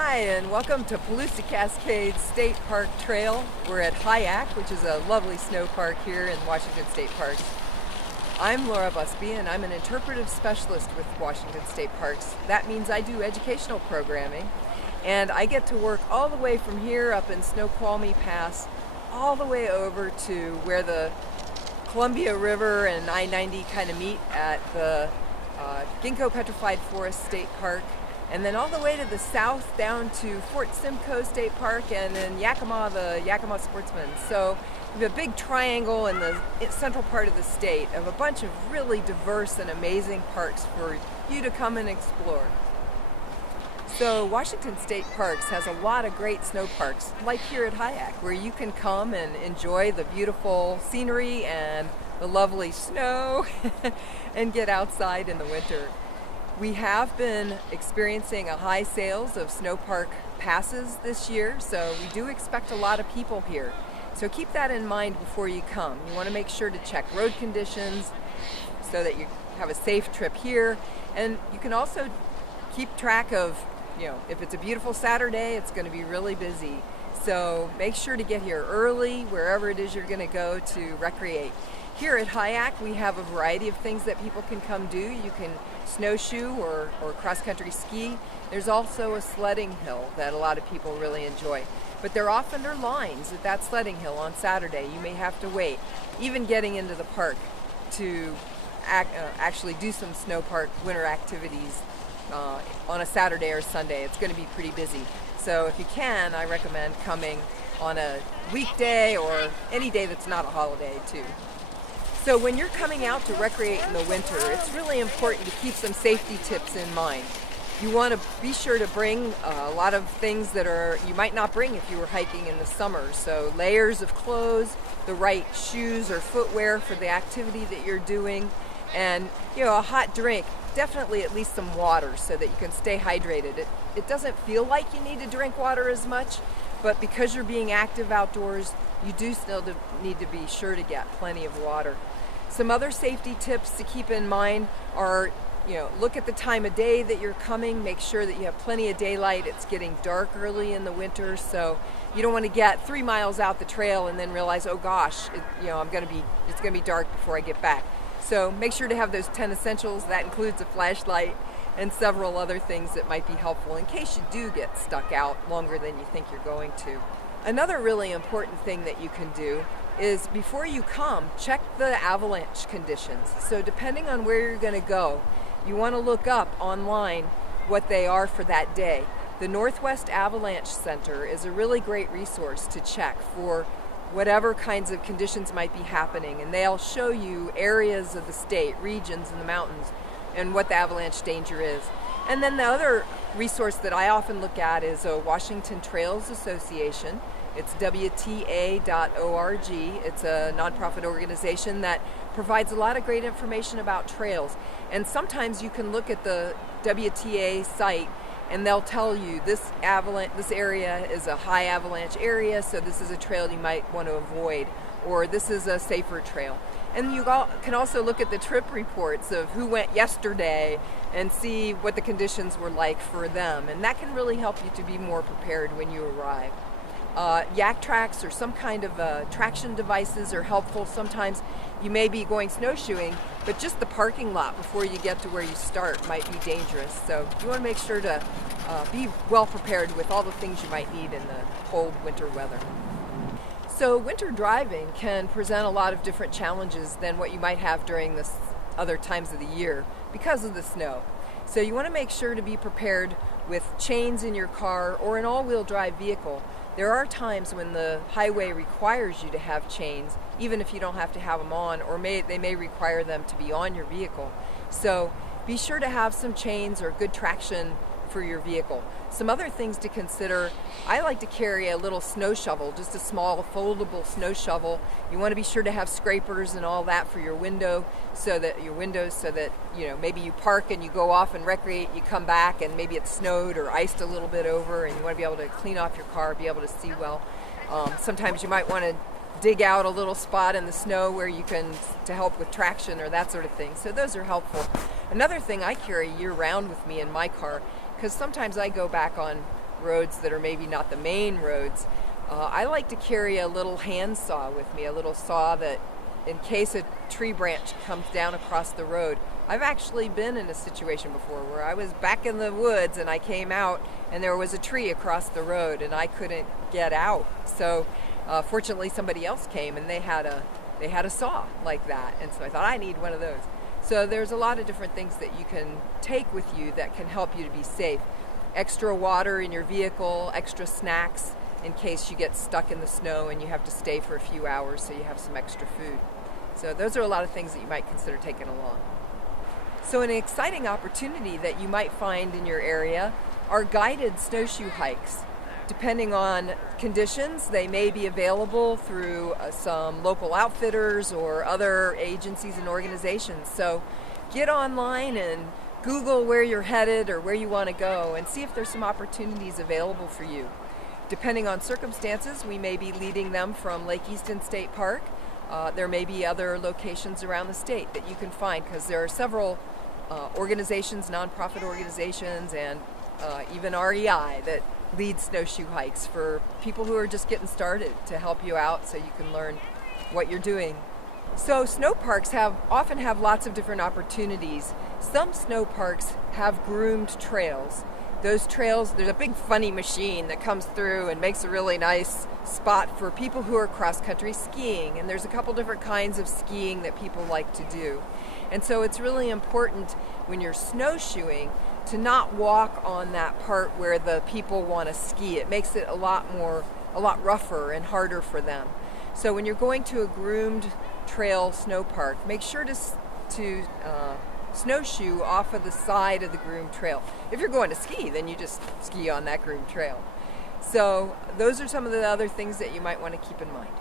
Hi, and welcome to Palooza Cascade State Park Trail. We're at Hyak, which is a lovely snow park here in Washington State Parks. I'm Laura Busby, and I'm an interpretive specialist with Washington State Parks. That means I do educational programming, and I get to work all the way from here up in Snoqualmie Pass, all the way over to where the Columbia River and I-90 kind of meet at the Ginkgo Petrified Forest State Park, and then all the way to the south down to Fort Simcoe State Park and then Yakama, the Yakama Sportsman. So we have a big triangle in the central part of the state of a bunch of really diverse and amazing parks for you to come and explore. So Washington State Parks has a lot of great snow parks, like here at Hyak, where you can come and enjoy the beautiful scenery and the lovely snow and get outside in the winter. We have been experiencing a high sales of snow park passes this year, so we do expect a lot of people here. So keep that in mind before you come. You want to make sure to check road conditions so that you have a safe trip here. And you can also keep track of, if it's a beautiful Saturday, it's going to be really busy. So make sure to get here early, wherever it is you're going to go to recreate. Here at Hyak, we have a variety of things that people can come do. You can snowshoe or cross-country ski. There's also a sledding hill that a lot of people really enjoy. But there often are lines at that sledding hill on Saturday. You may have to wait. Even getting into the park to actually do some snow park winter activities on a Saturday or Sunday, it's going to be pretty busy. So if you can, I recommend coming on a weekday or any day that's not a holiday too. So when you're coming out to recreate in the winter, it's really important to keep some safety tips in mind. You want to be sure to bring a lot of things that you might not bring if you were hiking in the summer. So layers of clothes, the right shoes or footwear for the activity that you're doing, and a hot drink. Definitely at least some water so that you can stay hydrated. It doesn't feel like you need to drink water as much, but because you're being active outdoors, you do still need to be sure to get plenty of water. Some other safety tips to keep in mind are, look at the time of day that you're coming. Make sure that you have plenty of daylight. It's getting dark early in the winter, so you don't want to get 3 miles out the trail and then realize, oh gosh, it's going to be dark before I get back. So make sure to have those 10 essentials. That includes a flashlight and several other things that might be helpful in case you do get stuck out longer than you think you're going to. Another really important thing that you can do is before you come, check the avalanche conditions. So depending on where you're going to go, you want to look up online what they are for that day. The Northwest Avalanche Center is a really great resource to check for whatever kinds of conditions might be happening, and they'll show you areas of the state, regions in the mountains, and what the avalanche danger is. And then the other resource that I often look at is a Washington Trails Association. It's WTA.org. It's a nonprofit organization that provides a lot of great information about trails. And sometimes you can look at the WTA site and they'll tell you this area is a high avalanche area, so this is a trail you might want to avoid, or this is a safer trail. And you can also look at the trip reports of who went yesterday and see what the conditions were like for them. And that can really help you to be more prepared when you arrive. Yak tracks or some kind of traction devices are helpful. Sometimes you may be going snowshoeing, but just the parking lot before you get to where you start might be dangerous. So you want to make sure to be well prepared with all the things you might need in the cold winter weather. So winter driving can present a lot of different challenges than what you might have during the other times of the year because of the snow. So you want to make sure to be prepared with chains in your car or an all-wheel drive vehicle. There are times when the highway requires you to have chains, even if you don't have to have them on, or they may require them to be on your vehicle. So be sure to have some chains or good traction for your vehicle. Some other things to consider, I like to carry a little snow shovel, just a small foldable snow shovel. You want to be sure to have scrapers and all that for your windows so that maybe you park and you go off and recreate, you come back and maybe it's snowed or iced a little bit over and you want to be able to clean off your car, be able to see well. Sometimes you might want to dig out a little spot in the snow where you can, to help with traction or that sort of thing. So those are helpful. Another thing I carry year round with me in my car, because sometimes I go back on roads that are maybe not the main roads, I like to carry a little hand saw with me, a little saw that in case a tree branch comes down across the road. I've actually been in a situation before where I was back in the woods and I came out and there was a tree across the road and I couldn't get out. So fortunately somebody else came and they had a saw like that, and so I thought I need one of those. So there's a lot of different things that you can take with you that can help you to be safe. Extra water in your vehicle, extra snacks in case you get stuck in the snow and you have to stay for a few hours, so you have some extra food. So those are a lot of things that you might consider taking along. So an exciting opportunity that you might find in your area are guided snowshoe hikes. Depending on conditions, they may be available through some local outfitters or other agencies and organizations. So get online and Google where you're headed or where you want to go and see if there's some opportunities available for you. Depending on circumstances, we may be leading them from Lake Easton State Park. There may be other locations around the state that you can find, because there are several organizations, nonprofit organizations, and even REI that lead snowshoe hikes for people who are just getting started, to help you out so you can learn what you're doing. So snow parks often have lots of different opportunities. Some snow parks have groomed trails. Those trails, there's a big funny machine that comes through and makes a really nice spot for people who are cross-country skiing, and there's a couple different kinds of skiing that people like to do. And so it's really important when you're snowshoeing to not walk on that part where the people want to ski. It makes it a lot rougher and harder for them. So when you're going to a groomed trail snow park, make sure to snowshoe off of the side of the groomed trail. If you're going to ski, then you just ski on that groomed trail. So those are some of the other things that you might want to keep in mind.